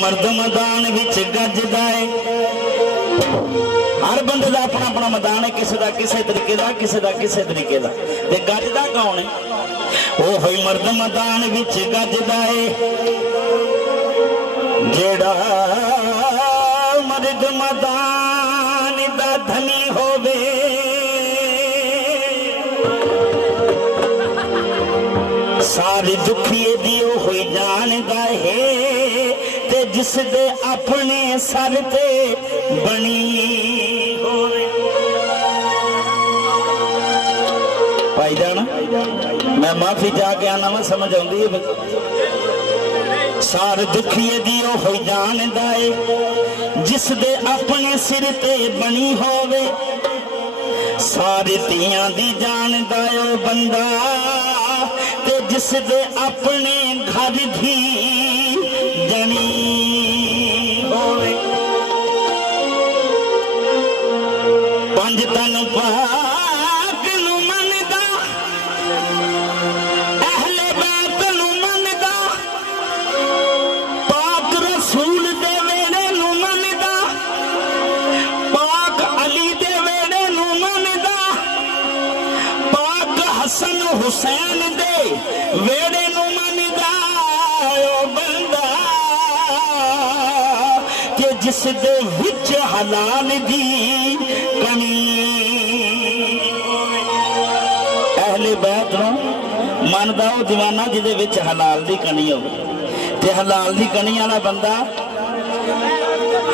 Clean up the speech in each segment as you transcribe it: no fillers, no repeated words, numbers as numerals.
मर्द मैदान विच गजदा है। हर बंदे का अपना अपना मैदान है, किसी का किसी तरीके का, किसी का किसी तरीके का। ते गजदा कौन है? वो होई मर्द मैदान विच गजदा है, जेड़ा मर्द मैदान दा धनी होवे। सारी दुखिए दी होई जानदा है, ते जिस दे अपने सर ते बनी होवे। भाई जाना मैं माफी जाके आना, मैं समझ आती है। सार दुखिए दी होई जानदा है, जिस दे अपने सिर ते बनी होवे। सारी तियां दी जानदा है ओ बंदा, ते जिस दे अपने घर दी जनी होवे। पंज तन पाक नू मनदा, अहले बैत नू मनदा, पाक रसूल दे वेड़े नू मनदा, पाक अली दे वेड़े नू मनदा, पाक हसन हुसैन दे वेड़े नू मनदा। ओ बंदा के जिस दे विच हलाल दी कमी। अहले बैत नू मनदा ओ दीवाना जिदे विच हलाल दी कनी होवे। ते हलाल दी कनी वाला बंदा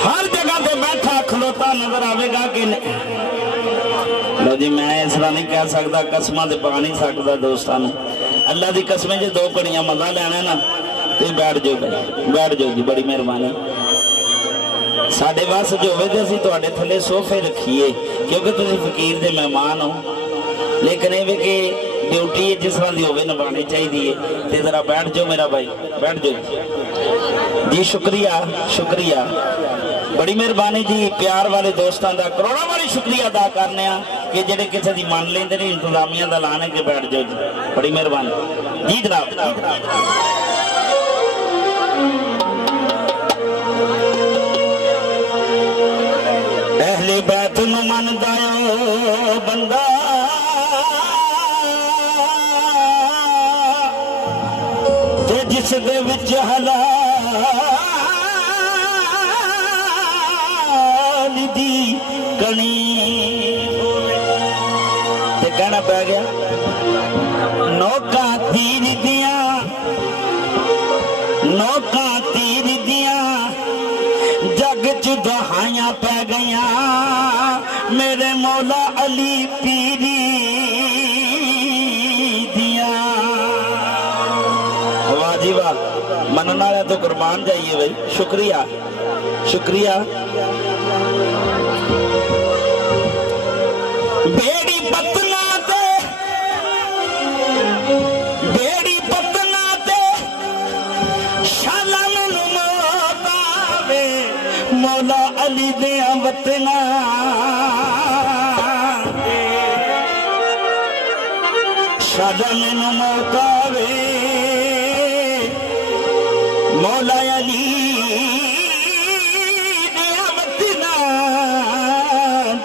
हर जगह ते बैठा खलोता नजर आवेगा कि नहीं। लो जी, मैं इस तरह नहीं कह सकता, कसमां ते पा नहीं सकता दोस्तां नू। अल्लाह दी कसमें जे दो कड़ियां मजा लेना ना तो बैठ जाओ भाई, बैठ जाओ जी, बड़ी मेहरबानी। साढ़े वास जो होवे ते असीं तुहाडे थल्ले सोफे रखीए, क्योंकि तुसीं फकीर दे मेहमान हो। लेकिन ये कि ड्यूटी जिस तरह की होवे निभानी चाहिए ते जरा बैठ जाओ मेरा भाई, बैठ जाओ जी। शुक्रिया शुक्रिया, बड़ी मेहरबानी जी। प्यार वाले दोस्तों का करोड़ों वाली शुक्रिया अदा करने कि जेडे किसी की मन लेंदे ने, इंतजामिया का लाने के बैठ जाओ जी, बड़ी मेहरबानी जी जनाब। अहले बैत नू मनदा ओ बंदा, ते जिस दे विच हलाल दी कनी ते कहना पै गया। नौका तीर दिया, नौका तीर दिया, जग च दहाइयां पै गईयां, मेरे मौला अली पीरी दिया। वाह जी वाह, मनना वाला तो कुर्बान जाइए भाई, शुक्रिया शुक्रिया। बेड़ी पतना ते, बेड़ी पतना ते शाला मैनू मौत आवे, मौला अली दे वतना शाला मैनू मौत आवे, मौला अली दे वतना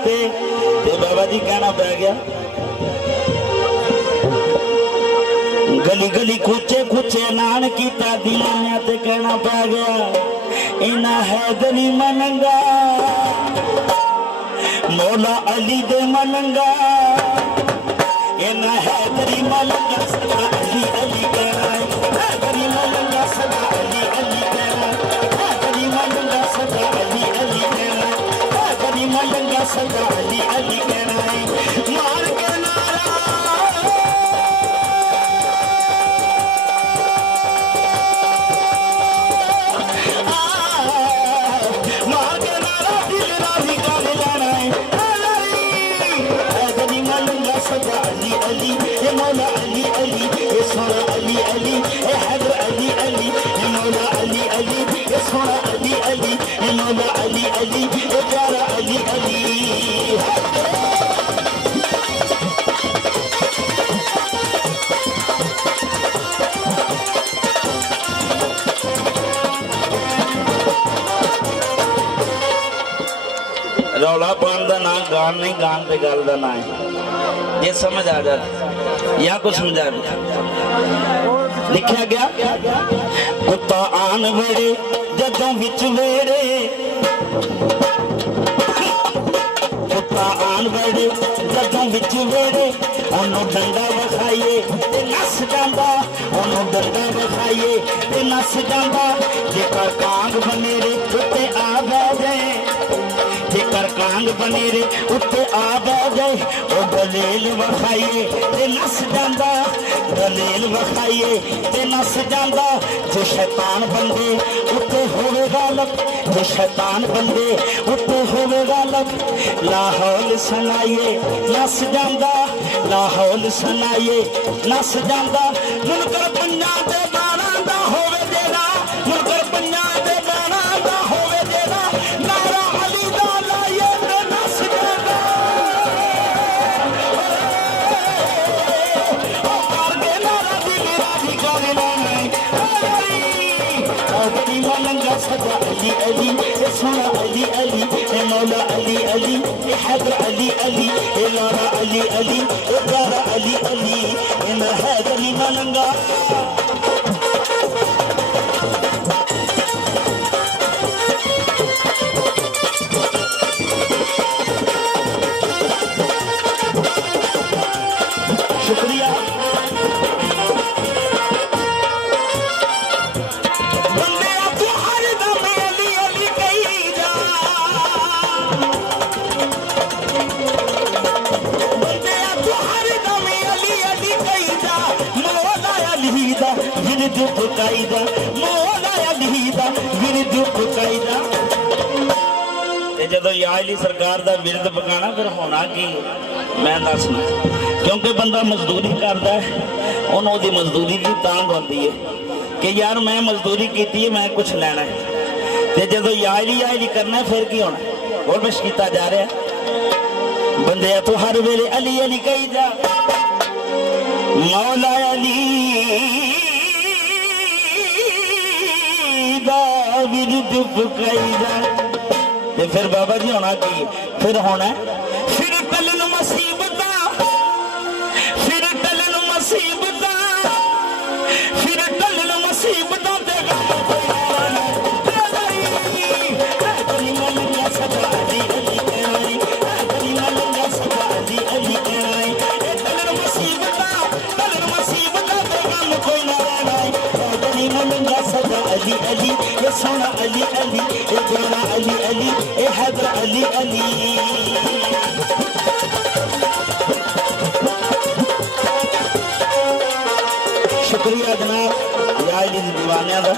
ते बाबा जी कहना पै गया। गली गली कुचे कुचे ऐलान किया दिया ते कहना पै गया। इना हैदरी मनंगा, मौला अली दे मनंगा, इना हैदरी मनंगा, सदा अली अली कहना, हैदरी मनंगा सदा अली अली कहना, हैदरी मनंगा सदा अली अली कहना, हैदरी मनंगा सदा अली अली कहना। मार के नारा, मार के नारा दिल राजी कर लेना है। हैदरी मनंगा सदा अली अली, ये मौला अली अली, ये सोना अली अली, ये हैदर अली अली, ये मौला अली अली, ये सोना अली अली, ये मौला अली अली, ये प्यारा अली अली। रौला पान का ना गान नहीं, गान पे गल का ना है। ये समझ आ जाती या कुछ समझा लिखा गया। कुत्ता आन वेड़े जदों विच वेड़े, कुत्ता आन वेड़े जदों विच वेड़े, ओनू डंडा विखाइए ते नस जांदा, ओनू डंडा विखाइए ते नस जांदा। जेकर कांग बनेरे उत्ते आ जाए, जेकर कांग बनेरे उत्ते आ जाए, ओ दलील विखाइए ते नस जांदा, दलील विखाइए ते नस जांदा। जो शैतान बंदे उत्ते होवे गालत, जो शैतान बंदे उत्ते होवे गालत, लाहौल सुनाइए नस जांदा, लाहौल सुनाइए नस जांदा। मुनकर पंजा दे बाणा दा होवे जेड़ा, मुनकर पंजा दे बाणा दा होवे जेड़ा, नारा अली दा लाइए ते नस जांदा। ओ कर के नारा दी मेरा दी कर लाए, अली मलंगा सदा अली अली, ए सोना अली अली, ए मौला अली अली, ए हैदर अली अली, ए लारा अली अली, ए गारा अली अली, ए हैदर अली मलंगा। शुक्रिया। बंदे तू हर दम अली अली कही जा, बंदे तू हर दम अली अली कही जा, मौला अली दा विरद पुकाईदा, मौला अली दा विरद पुकाईदा। जदों या अली सरकार दा विरद पकाना फिर होना की मैं दसना, क्योंकि बंदा मजदूरी करता है, उन्होंने उसकी मजदूरी की तांग होती है कि यार मैं मजदूरी की है, मैं कुछ लेना है। तो जो याली करना है फिर की होना, और पेश किया जा रहा है। बंदे तो हर वेले अली अली कही जा, मौला अली दा विरद पुकाई जा। ते फिर बाबा जी होना की फिर होना फिर टलन मुसीबत, फिर टलन मुसीबत, फिर टलन मुसीबत ते गम अली मलंगा सदा अली अली कहनाई, अली मलंगा सदा अली अली कहनाई। टलन मुसीबत ते गम कोई ना रहना, अली मलंगा सदा अली अली, ये सोना अली अली, ये गाना अली अली, ए हैदर अली अली। शुक्रिया जनाब याद दीवानिया का।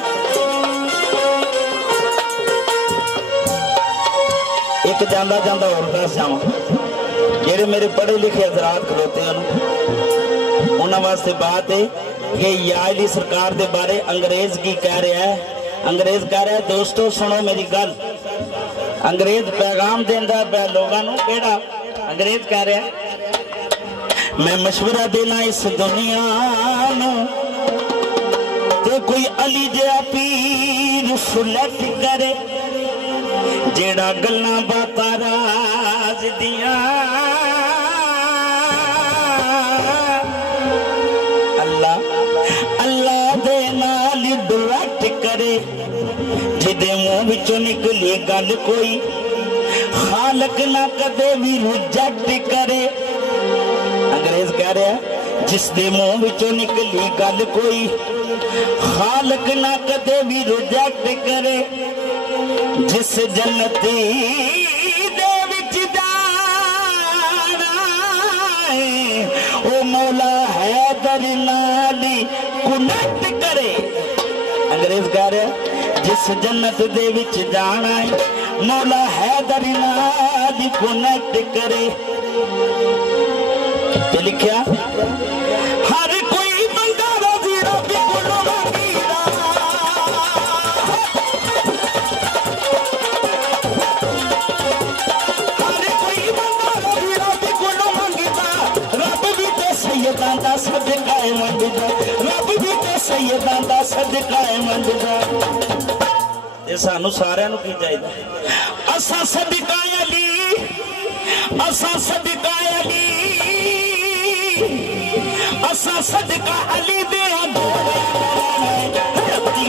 एक जांदा जांदा और दस जावा, जेडे मेरे पढ़े लिखे हजरात खलोते हैं उन्होंने वास्ते बात है कि याली सरकार के बारे अंग्रेज की कह रहा है। अंग्रेज कह रहा है दोस्तों सुनो मेरी गल, अंग्रेज पैगाम देंदा पे लोगों को। केड़ा अंग्रेज कह रहा है मैं मशवरा देना इस दुनिया नू, ते कोई अली जिहा पीर सुलट करे, जेड़ा गल्लां बातां राज दियां अल्लाह अल्लाह दे नाल डुलट करे, जिदे मुंह विचों निकली गल कोई खालक ना कदे भी रिजेक्ट करे। अंग्रेज कह रहा है जिस दे मुंह विचों निकली गल कोई खालक ना कदे भी रिजेक्ट करे, जिस जन्नती दे विच जाना है ओ मौला हैदर नाली कुनेक्ट करे। अंग्रेज कह रहा है जिस जन्नत दे विच जाना है मौला हैदर नाल कुनेक्ट करे। ते लिखिया हर कोई बंदा रोजी रब कोलों मंगीदा, हर कोई बंदा रोजी रब कोलों मंगीदा, रब भी ते सैयदां दा सदका मंगदा, रब भी ते सैयदां दा सदका मंगदा। सानू सारियां नू की चाहिए असा सदका अली असा सदका अली असा सदका अली दे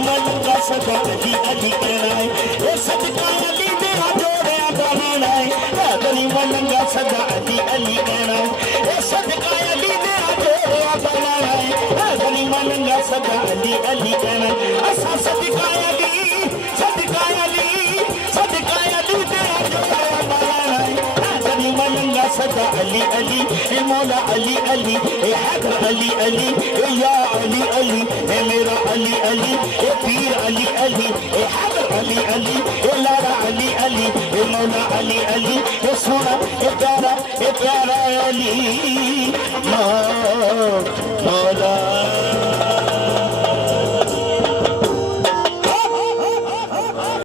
मनंगा सदा अली अली कहना है ये सदका अली दे जोड़े बनाना है गली मनंगा सदा अली अली कहना है ये सदका अली दे जोड़े बनाना है गली मनंगा सदा अली अली कहना है असा सदका अली सदका अली सदका अली दे जोड़े बनाना है गली मनंगा सदा अली अली ए मौला अली अली ए हैदर अली अली ए या अली अली ए मेरा अली अली ए पीर अली अली ए हैदर अली अली ए लारा अली अली ए मौला अली अली ए सोना ए प्यारा अली मौला